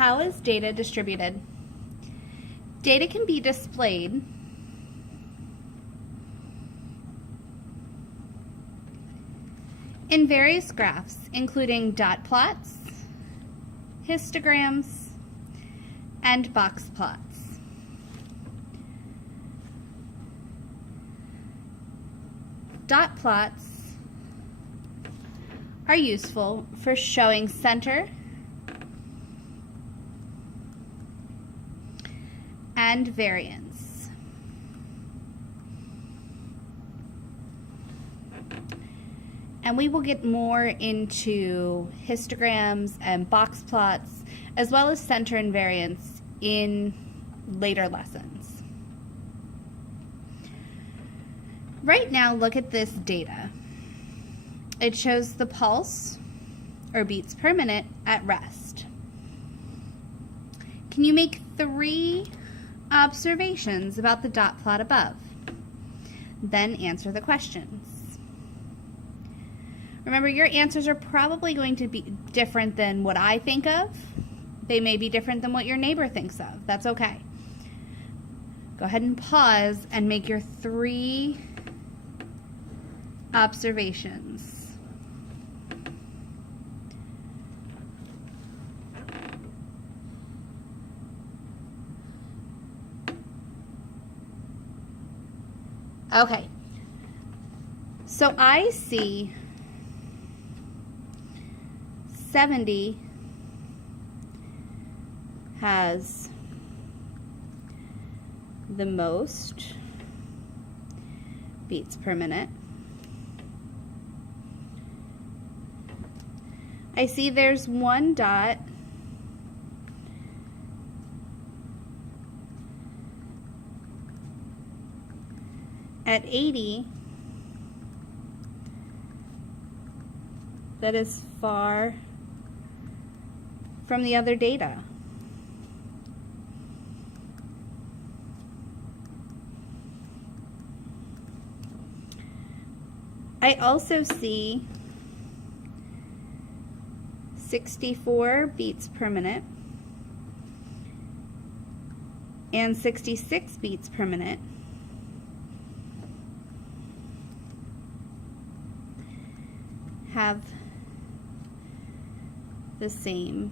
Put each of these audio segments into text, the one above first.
How is data distributed? Data can be displayed in various graphs, including dot plots, histograms, and box plots. Dot plots are useful for showing center and variance. And we will get more into histograms and box plots, as well as center and variance in later lessons. Right now, look at this data. It shows the pulse, or beats per minute, at rest. Can you make 3 observations about the dot plot above? Then answer the questions. Remember, your answers are probably going to be different than what I think of. They may be different than what your neighbor thinks of. That's okay. Go ahead and pause and make your 3 observations. Okay, so I see 70 has the most beats per minute. I see there's one dot at 80 that is far from the other data. I also see 64 beats per minute and 66 beats per minute have the same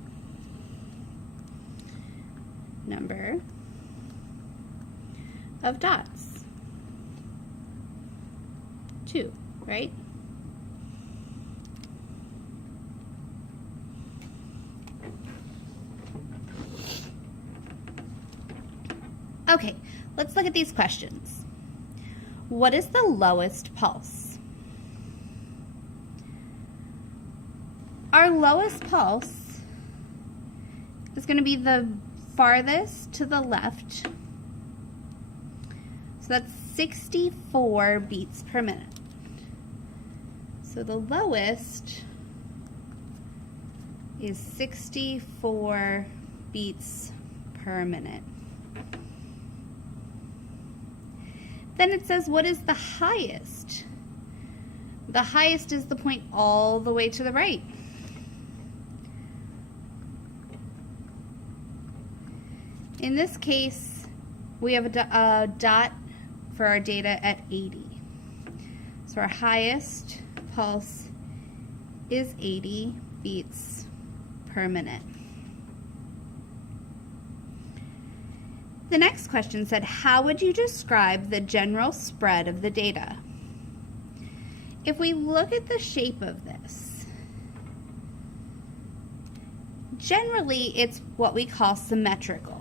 number of dots. 2, right? Okay, let's look at these questions. What is the lowest pulse? Our lowest pulse is going to be the farthest to the left. So that's 64 beats per minute. So the lowest is 64 beats per minute. Then it says, what is the highest? The highest is the point all the way to the right. In this case, we have a dot for our data at 80. So our highest pulse is 80 beats per minute. The next question said, how would you describe the general spread of the data? If we look at the shape of this, generally it's what we call symmetrical.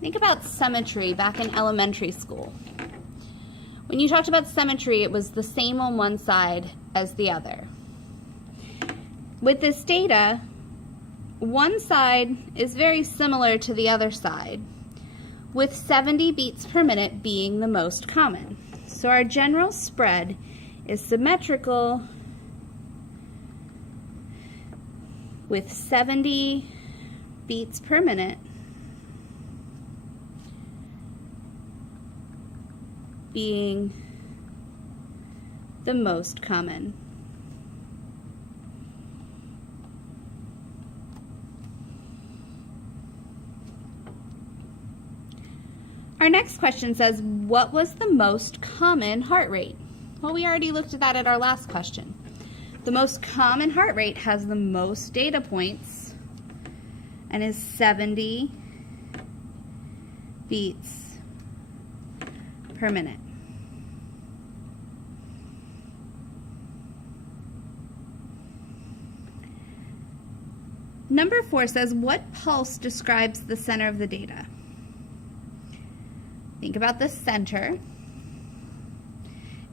Think about symmetry back in elementary school. When you talked about symmetry, it was the same on one side as the other. With this data, one side is very similar to the other side, with 70 beats per minute being the most common. So our general spread is symmetrical with 70 beats per minute being the most common. Our next question says, what was the most common heart rate? Well, we already looked at that at our last question. The most common heart rate has the most data points and is 70 beats per minute. Number 4 says, what pulse describes the center of the data? Think about the center.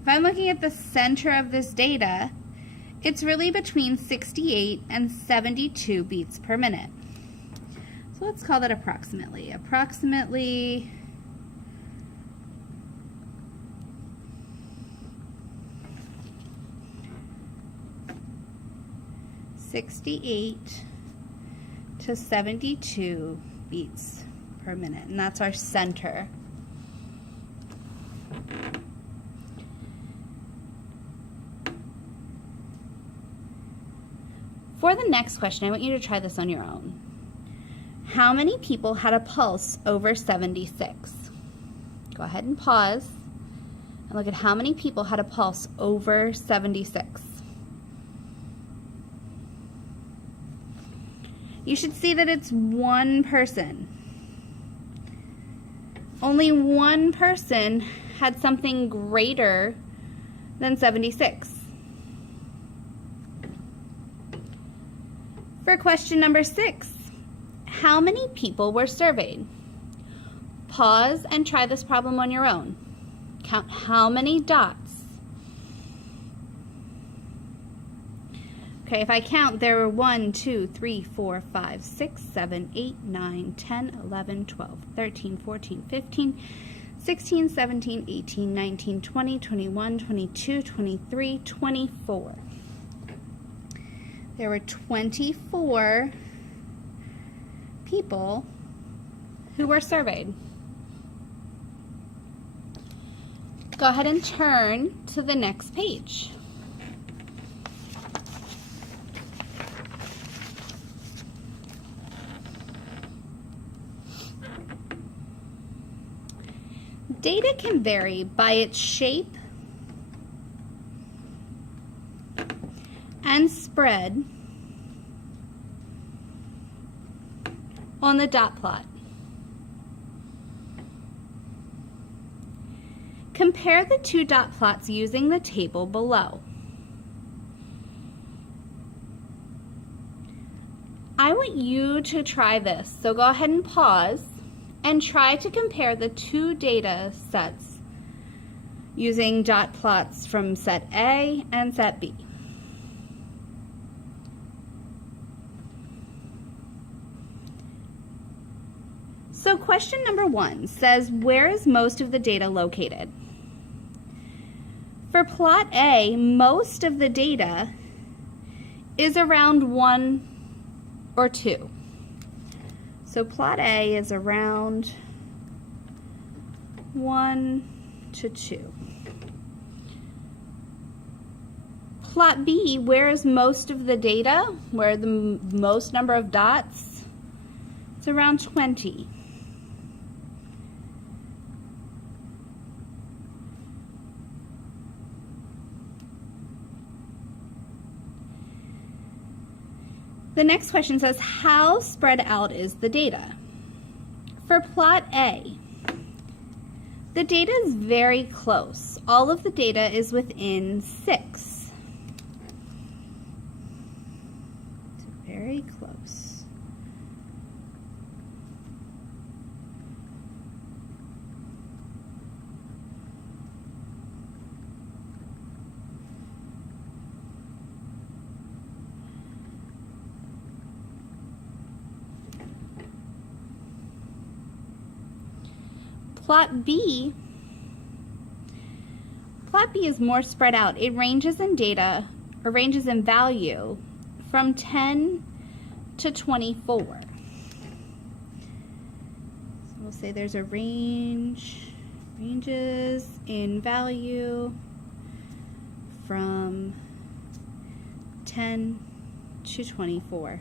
If I'm looking at the center of this data, it's really between 68 and 72 beats per minute. So let's call that approximately. Approximately 68 to 72 beats per minute, and that's our center. For the next question, I want you to try this on your own. How many people had a pulse over 76? Go ahead and pause and look at how many people had a pulse over 76. You should see that it's one person. Only one person had something greater than 76. For question number 6, how many people were surveyed? Pause and try this problem on your own. Count how many dots. Okay, if I count, there were 1, 2, 3, 4, 5, 6, 7, 8, 9, 10, 11, 12, 13, 14, 15, 16, 17, 18, 19, 20, 21, 22, 23, 24. There were 24 people who were surveyed. Go ahead and turn to the next page. Data can vary by its shape and spread on the dot plot. Compare the two dot plots using the table below. I want you to try this, so go ahead and pause and try to compare the two data sets using dot plots from set A and set B. So question number 1 says, where is most of the data located? For plot A, most of the data is around 1 or 2. So plot A is around 1 to 2. Plot B, where is most of the data? Where are the most number of dots? It's around 20. The next question says, how spread out is the data? For plot A, the data is very close. All of the data is within 6. So very close. Plot B is more spread out. It ranges in data, or ranges in value, from 10 to 24. So we'll say there's a ranges in value 10 to 24.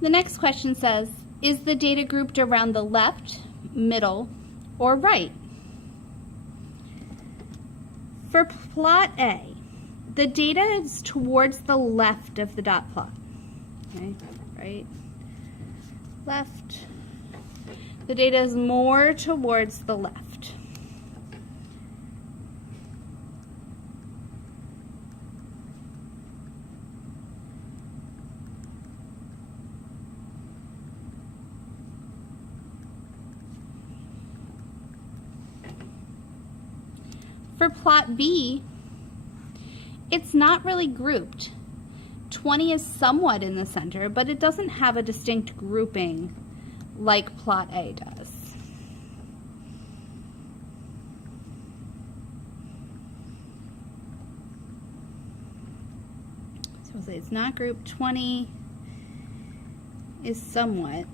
The next question says, is the data grouped around the left, middle, or right? For plot A, the data is towards the left of the dot plot. Okay, right, left. The data is more towards the left. For plot B, it's not really grouped. 20 is somewhat in the center, but it doesn't have a distinct grouping like plot A does. So we'll say it's not grouped. 20 is somewhat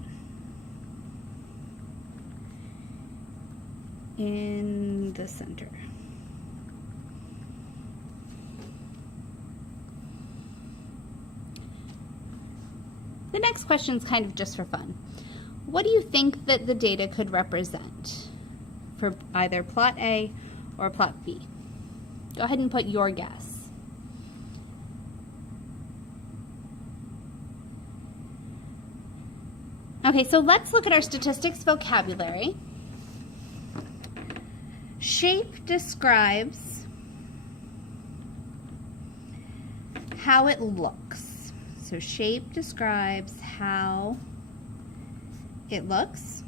in the center. The next question is kind of just for fun. What do you think that the data could represent for either plot A or plot B? Go ahead and put your guess. Okay, so let's look at our statistics vocabulary. Shape describes how it looks. So shape describes how it looks.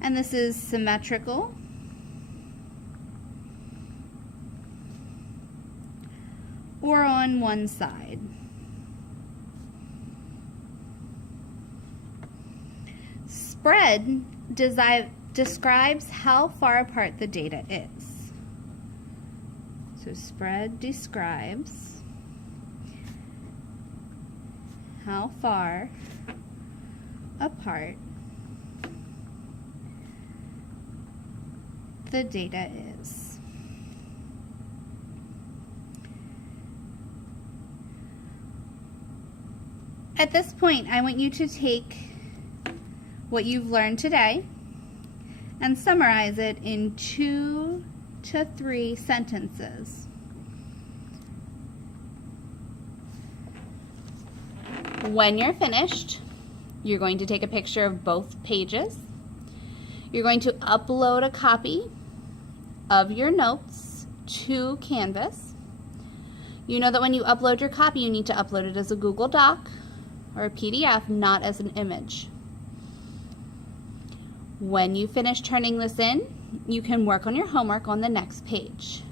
And this is symmetrical or on one side. Spread describes how far apart the data is. So spread describes how far apart the data is. At this point, I want you to take what you've learned today and summarize it in 2 to 3 sentences. When you're finished, you're going to take a picture of both pages. You're going to upload a copy of your notes to Canvas. You know that when you upload your copy, you need to upload it as a Google Doc or a PDF, not as an image. When you finish turning this in, you can work on your homework on the next page.